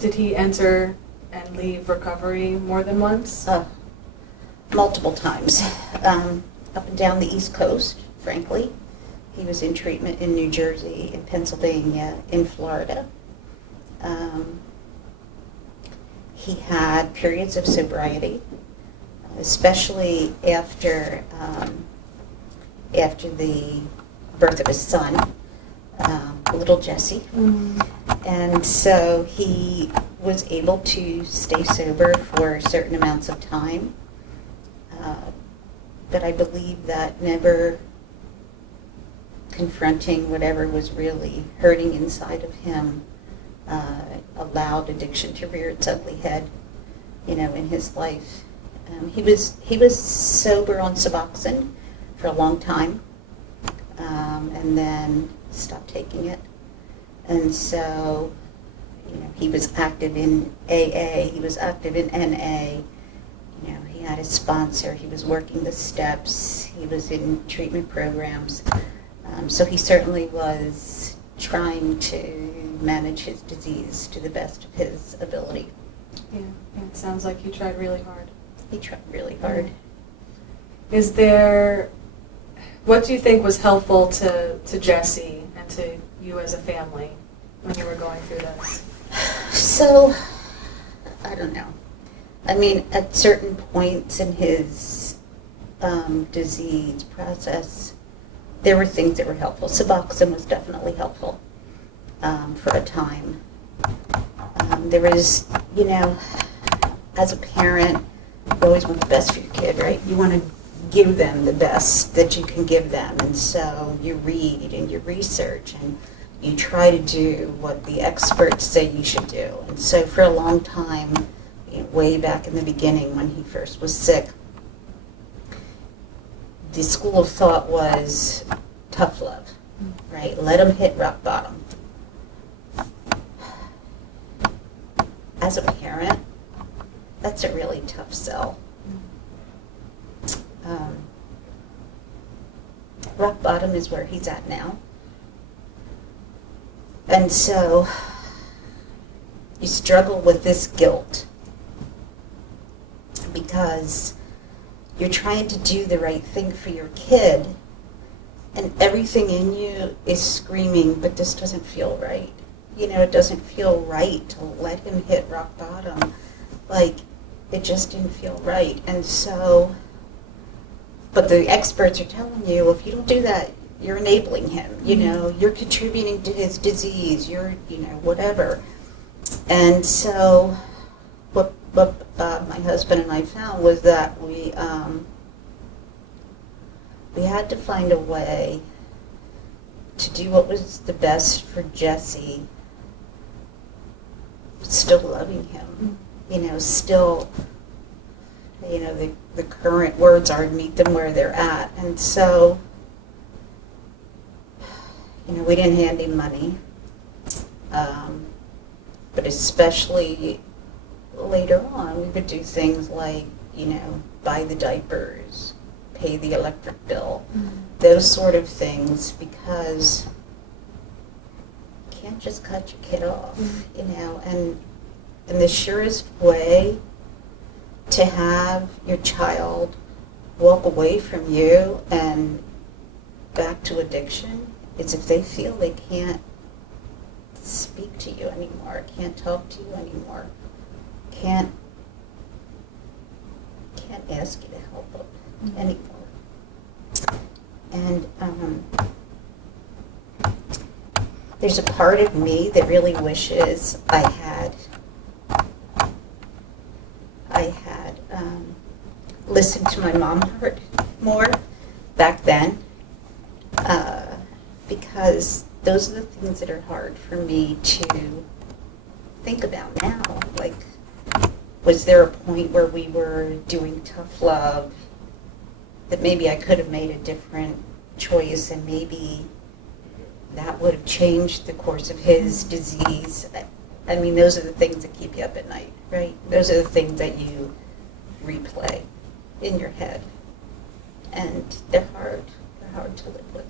Did he enter and leave recovery more than once? Multiple times. Up and down the East Coast, frankly. He was in treatment in New Jersey, in Pennsylvania, in Florida. He had periods of sobriety, especially after the birth of his son, little Jesse. Mm. And so he was able to stay sober for certain amounts of time. But I believe that never confronting whatever was really hurting inside of him allowed addiction to rear its ugly head, in his life. He was sober on Suboxone for a long time, and then stopped taking it. And so, he was active in AA, he was active in NA. He had a sponsor, he was working the steps, he was in treatment programs. So he certainly was trying to manage his disease to the best of his ability. Yeah, it sounds like he tried really hard. He tried really hard. What do you think was helpful to Jesse and to you as a family when you were going through this? So, I don't know. I mean, at certain points in his disease process, there were things that were helpful. Suboxone was definitely helpful for a time. There was, as a parent, you always want the best for your kid, right? You want to give them the best that you can give them. And so you read and you research and you try to do what the experts say you should do. And so for a long time, way back in the beginning when he first was sick, the school of thought was tough love, right? Let him hit rock bottom. As a parent, that's a really tough sell. Rock bottom is where he's at now. And so you struggle with this guilt because you're trying to do the right thing for your kid, and everything in you is screaming, but this doesn't feel right. It doesn't feel right to let him hit rock bottom. Like, it just didn't feel right. And so, but the experts are telling you, if you don't do that, you're enabling him, you're contributing to his disease, you're, whatever. And so, what my husband and I found was that we had to find a way to do what was the best for Jesse, still loving him, still, the current words are meet them where they're at. And so, we didn't hand him money, but especially later on, we would do things like, buy the diapers, pay the electric bill, those sort of things, because you can't just cut your kid off, and the surest way to have your child walk away from you and back to addiction is if they feel they can't speak to you anymore, can't talk to you anymore, can't ask you to help them anymore. And there's a part of me that really wishes I had listened to my mom's heart more back then, because those are the things that are hard for me to think about now. Like, was there a point where we were doing tough love that maybe I could have made a different choice, and maybe that would have changed the course of his disease? I mean, those are the things that keep you up at night, right? Those are the things that you replay in your head. And they're hard to live with.